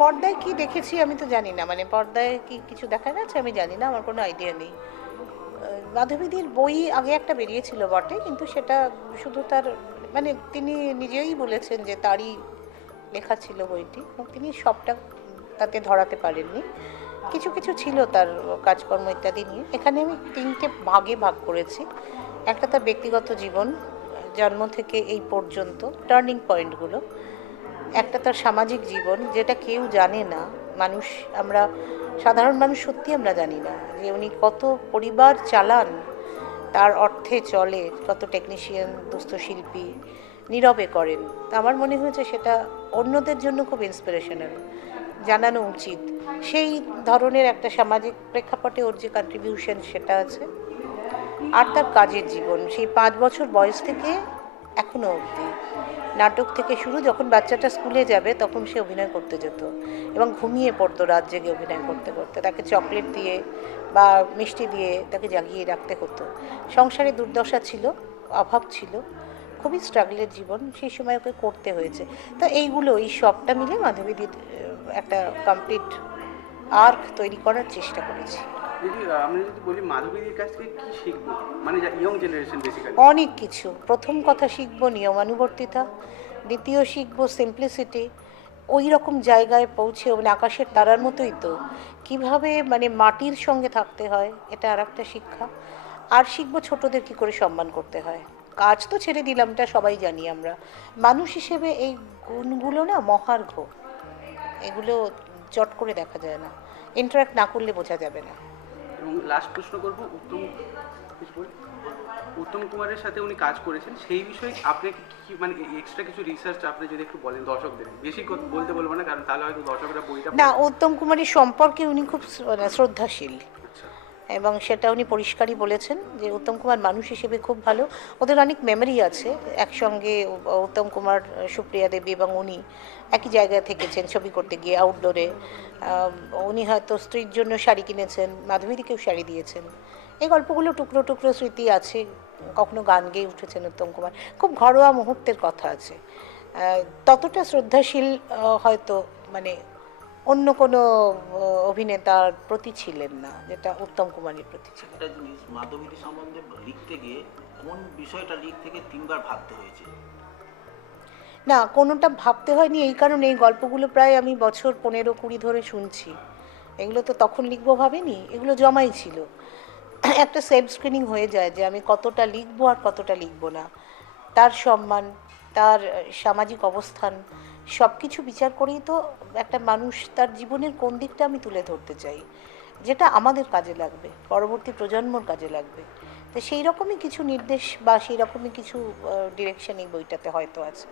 পর্দায় কি দেখেছি আমি তো জানি না। মানে পর্দায় কি কিছু দেখা গেছে আমি জানি না, আমার কোনো আইডিয়া নেই। মাধবীদির বই আগে একটা বেরিয়েছিল বটে, কিন্তু সেটা শুধু তার মানে তিনি নিজেই বলেছেন যে তারই লেখা ছিল বইটি। তিনি সবটা তাতে ধরাতে পারেননি। কিছু কিছু ছিল তার কাজকর্ম ইত্যাদি নিয়ে। এখানে আমি তিনটে ভাগে ভাগ করেছি। একটা তার ব্যক্তিগত জীবন, জন্ম থেকে এই পর্যন্ত টার্নিং পয়েন্টগুলো একটা তার সামাজিক জীবন যেটা কেউ জানে না। মানুষ, আমরা, সাধারণ মানুষ সত্যি আমরা জানি না যে উনি কত পরিবার চালান, তার অর্থে চলে, কত টেকনিশিয়ান দুস্থ শিল্পী নীরবে করেন। আমার মনে হয়েছে সেটা অন্যদের জন্য খুব ইন্সপিরেশনাল জানানো উচিত। সেই ধরনের একটা সামাজিক প্রেক্ষাপটে ওর যে কন্ট্রিবিউশন সেটা আছে। আর তার কাজের জীবন, সেই পাঁচ বছর বয়স থেকে এখনও অবধি। নাটক থেকে শুরু যখন বাচ্চাটা স্কুলে যাবে তখন সে অভিনয় করতে যেত এবং ঘুমিয়ে পড়তো রাত জেগে অভিনয় করতে করতে। তাকে চকলেট দিয়ে বা মিষ্টি দিয়ে তাকে জাগিয়ে রাখতে হতো। সংসারে দুর্দশা ছিল, অভাব ছিল, খুবই স্ট্রাগলের জীবন, সেই সময় ওকে করতে হয়েছে। তো এইগুলো, এই সবটা মিলে মাধবীদির একটা কমপ্লিট আর্ক তৈরি করার চেষ্টা করেছি। মানে অনেক কিছু। প্রথম কথা শিখব নিয়মানুবর্তিতা, দ্বিতীয় শিখব সিম্পলিসিটি ওই রকম জায়গায় পৌঁছে মানে আকাশের তারার মতোই তো। কীভাবে মানে মাটির সঙ্গে থাকতে হয়, এটা আর একটা শিক্ষা। আর শিখব ছোটদের কি করে সম্মান করতে হয়। কাজ তো ছেড়ে দিলাম, এটা সবাই জানি আমরা। মানুষ হিসেবে এই গুণগুলো না মহার্ঘ। এগুলো চট করে দেখা যায় না। ইন্টারাক্ট না করলে বোঝা যাবে না। এবং লাস্ট প্রশ্ন করব, উত্তম উত্তম কুমারের সাথে উনি কাজ করেছেন, সেই বিষয়ে আপনি কি মানে এক্সট্রা কিছু রিসার্চ আপনি যদি একটু বলেন দর্শকদের। বেশি বলতে বলব না, কারণ তাহলে হয়তো দর্শকরা বইটা না, উত্তম কুমারের সম্পর্কে উনি খুব মানে শ্রদ্ধাশীল। এবং সেটা উনি পরিষ্কারই বলেছেন যে উত্তম কুমার মানুষ হিসেবে খুব ভালো। ওদের অনেক মেমরি আছে। একসঙ্গে উত্তম কুমার, সুপ্রিয়া দেবী এবং উনি একই জায়গায় থেকেছেন ছবি করতে গিয়ে আউটডোরে উনি হয়তো স্ত্রীর জন্য শাড়ি কিনেছেন, মাধবীদিকেও শাড়ি দিয়েছেন। এই গল্পগুলো টুকরো টুকরো স্মৃতি আছে। কখনো গান গেয়ে উঠেছেন উত্তম কুমার। খুব ঘরোয়া মুহূর্তের কথা আছে। ততটা শ্রদ্ধাশীল হয়তো মানে অন্য কোনো অভিনেতার প্রতি ছিলেন না যেটা উত্তম কুমারের প্রতি ছিলেন একটা জিনিস সম্বন্ধে লিখতে গিয়ে কোন বিষয়টা লিখ থেকে তিনবার ভাবতে হয়েছে? না কোনোটা ভাবতে হয়নি এই কারণে এই গল্পগুলো প্রায় আমি বছর পনেরো কুড়ি ধরে শুনছি। এগুলো তো তখন লিখব ভাবেনি এগুলো জমাই ছিল। একটা সেলফ স্ক্রিনিং হয়ে যায় যে আমি কতটা লিখব আর কতটা লিখব না। তার সম্মান তার সামাজিক অবস্থান সব কিছু বিচার করেই তো একটা মানুষ তার জীবনের কোন দিকটা আমি তুলে ধরতে চাই, যেটা আমাদের কাজে লাগবে, পরবর্তী প্রজন্মর কাজে লাগবে। তো সেই রকমই কিছু নির্দেশ বা সেই রকমই কিছু ডিরেকশন এই বইটাতে হয়তো আছে।